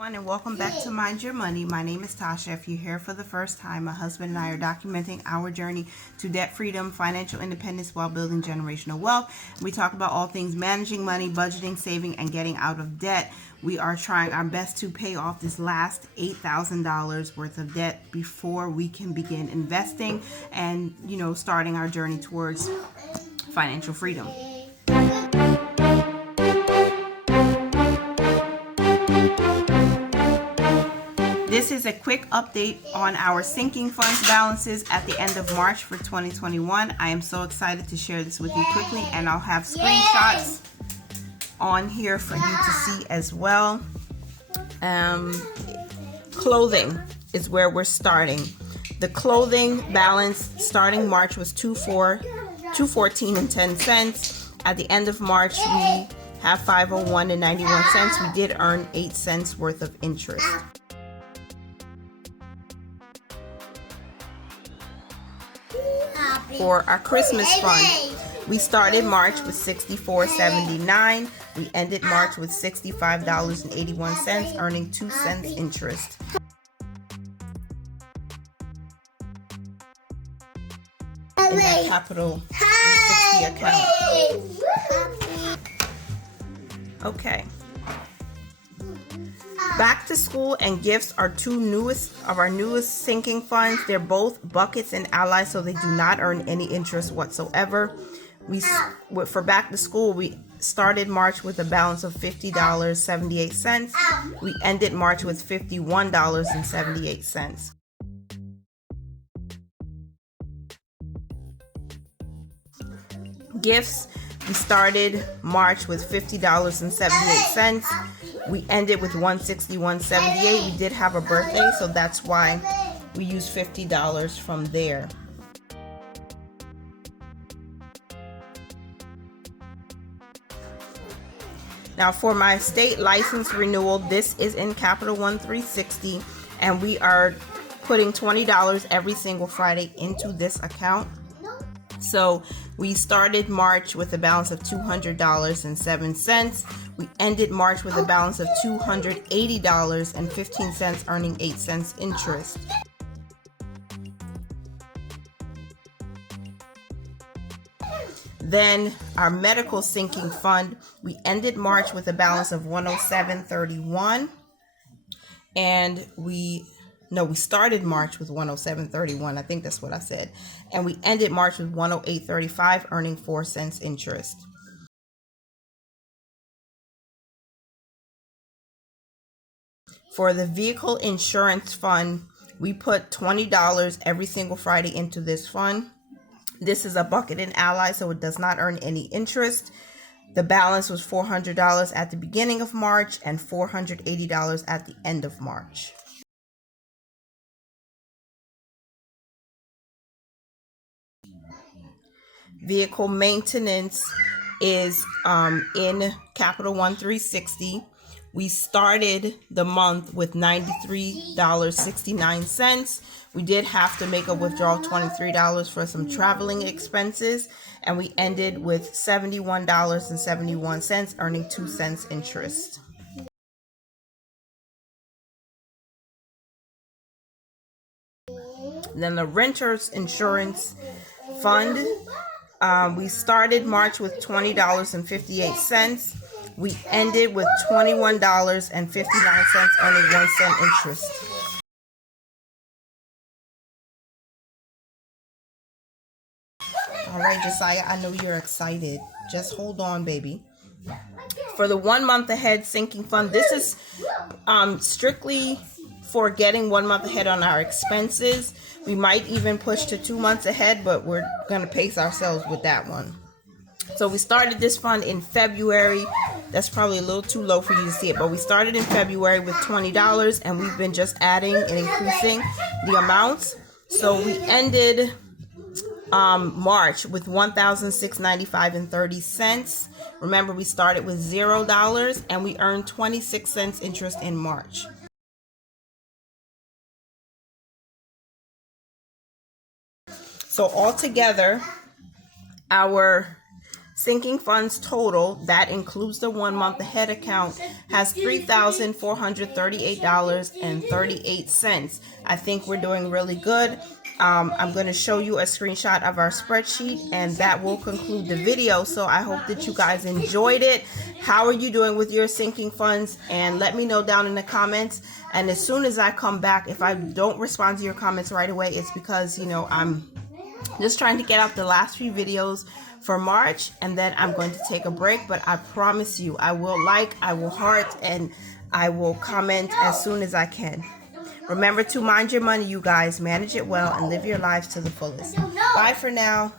Everyone, and welcome back to Mind Your Money. My name is Tasha. If you're here for the first time, my husband and I are documenting our journey to debt freedom, financial independence while building generational wealth. We talk about all things managing money, budgeting, saving, and getting out of debt. We are trying our best to pay off this last $8,000 worth of debt before we can begin investing and, starting our journey towards financial freedom. This is a quick update on our sinking funds balances at the end of March for 2021. I am so excited to share this with you quickly, and I'll have screenshots on here for you to see as well. Clothing is where we're starting. The clothing balance starting March was $214.10. At the end of March, we have $501.91. We did earn 8 cents worth of interest. For our Christmas fund, we started March with $64.79. We ended March with $65.81, earning 2 cents interest. In that Capital 360 account. Okay. Back to school and gifts are two newest sinking funds. They're both buckets and allies, so they do not earn any interest whatsoever. For back to school, we started March with a balance of $50.78. We ended March with $51.78. Gifts, we started March with $50.78. We ended with $161.78. We did have a birthday, so that's why we used $50 from there. Now for my state license renewal, this is in Capital One 360, and we are putting $20 every single Friday into this account. So we started March with a balance of $200.07. We ended March with a balance of $280.15, earning 8 cents interest. Then our medical sinking fund, we ended March with a balance of $107.31, and we started March with $107.31. I think that's what I said. And we ended March with $108.35, earning 4 cents interest. For the vehicle insurance fund, we put $20 every single Friday into this fund. This is a bucket and ally, so it does not earn any interest. The balance was $400 at the beginning of March and $480 at the end of March. Vehicle maintenance is in Capital One 360. We started the month with $93.69. We did have to make a withdrawal of $23 for some traveling expenses, and we ended with $71.71, earning 2 cents interest. Then the renter's insurance fund, we started March with $20.58. We ended with $21.59, earning 1 cent interest. All right, Josiah, I know you're excited. Just hold on, baby. For the 1 month ahead sinking fund, this is strictly for getting 1 month ahead on our expenses. We might even push to 2 months ahead, but we're going to pace ourselves with that one. So we started this fund in February. That's probably a little too low for you to see it, but we started in February with $20, and we've been just adding and increasing the amounts. So we ended March with $1,695.30. Remember, we started with $0, and we earned 26 cents interest in March. So altogether, our sinking funds total, that includes the 1 month ahead account, has $3,438.38. I think we're doing really good. I'm going to show you a screenshot of our spreadsheet, and that will conclude the video. So I hope that you guys enjoyed it. How are you doing with your sinking funds? And let me know down in the comments. And as soon as I come back, if I don't respond to your comments right away, it's because, you know, I'm just trying to get out the last few videos for March, and then I'm going to take a break. But I promise you, I will like, I will heart, and I will comment as soon as I can. Remember to mind your money, you guys. Manage it well and live your lives to the fullest. Bye for now.